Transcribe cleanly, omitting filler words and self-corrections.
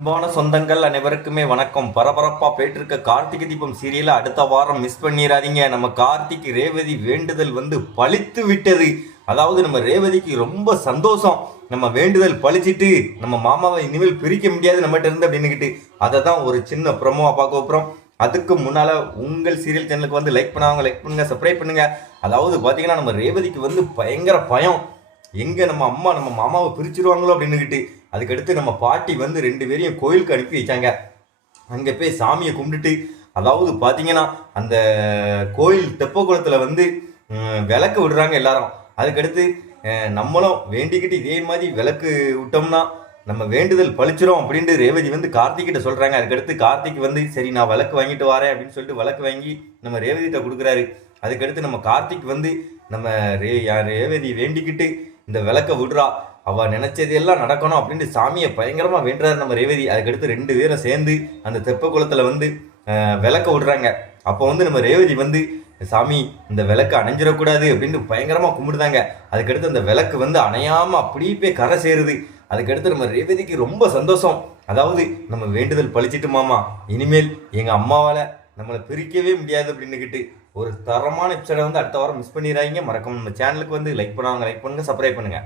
அன்பான சொந்தங்கள் அனைவருக்குமே வணக்கம். பரபரப்பா போயிட்டு இருக்க கார்த்திகை தீபம் சீரியலை அடுத்த வாரம் மிஸ் பண்ணிடாதீங்க. நம்ம கார்த்திக் ரேவதி வேண்டுதல் பலித்து விட்டது. அதாவது நம்ம ரேவதிக்கு ரொம்ப சந்தோஷம். நம்ம வேண்டுதல் பழிச்சிட்டு நம்ம மாமாவை இனிமேல் பிரிக்க முடியாது நம்மகிட்ட இருந்து அப்படின்னுக்கிட்டு அதை தான் ஒரு சின்ன ப்ரமோவா பார்க்க போகிறோம். அதுக்கு முன்னால உங்கள் சீரியல் சேனலுக்கு லைக் பண்ணாங்க, லைக் பண்ணுங்க, சப்ஸ்கிரைப் பண்ணுங்க. அதாவது பார்த்தீங்கன்னா நம்ம ரேவதிக்கு பயங்கர பயம். எங்க நம்ம அம்மா நம்ம மாமாவை பிரிச்சிருவாங்களோ அப்படின்னுக்கிட்டு. அதுக்கடுத்து நம்ம பாட்டி 2 பேரையும் கோயிலுக்கு அனுப்பி வச்சாங்க. அங்கே போய் சாமியை கும்பிட்டுட்டு, அதாவது பார்த்தீங்கன்னா அந்த கோயில் தெப்ப குளத்தில் விளக்கு விடுறாங்க எல்லாரும். அதுக்கடுத்து நம்மளும் வேண்டிக்கிட்டு இதே மாதிரி விளக்கு விட்டோம்னா நம்ம வேண்டுதல் பழிச்சிரும் அப்படின்ட்டு ரேவதி கார்த்திகிட்ட சொல்கிறாங்க. அதுக்கடுத்து கார்த்திக் சரி நான் விளக்கு வாங்கிட்டு வரேன் அப்படின்னு சொல்லிட்டு விளக்கு வாங்கி நம்ம ரேவதிகிட்ட கொடுக்குறாரு. அதுக்கடுத்து நம்ம கார்த்திக் நம்ம ரேவதி வேண்டிக்கிட்டு இந்த விளக்க விடுறா, அவள் நினைச்சது எல்லாம் நடக்கணும் அப்படின்ட்டு சாமியை பயங்கரமாக வேண்டுறாரு நம்ம ரேவதி. அதுக்கடுத்து 2 பேரும் சேர்ந்து அந்த தெப்ப குளத்தில் விளக்க விடுறாங்க. அப்போ நம்ம ரேவதி சாமி இந்த விளக்கு அணைஞ்சிடக்கூடாது அப்படின்ட்டு பயங்கரமாக கும்பிடுதாங்க. அதுக்கடுத்து அந்த விளக்கு அணையாமல் அப்படியே போய் கரை சேருது. அதுக்கடுத்து நம்ம ரேவதிக்கு ரொம்ப சந்தோஷம். அதாவது நம்ம வேண்டுதல் பழிச்சிட்டு மாமா, இனிமேல் எங்கள் அம்மாவால் நம்மளை பிரிக்கவே முடியாது அப்படின்னுக்கிட்டு ஒரு தரமான எபிசோடை அடுத்த வாரம் மிஸ் பண்ணிடுறாங்க. மறக்காம நம்ம சேனலுக்கு லைக் பண்ணுவாங்க, லைக் பண்ணுங்க, சப்ஸ்கிரைப் பண்ணுங்க.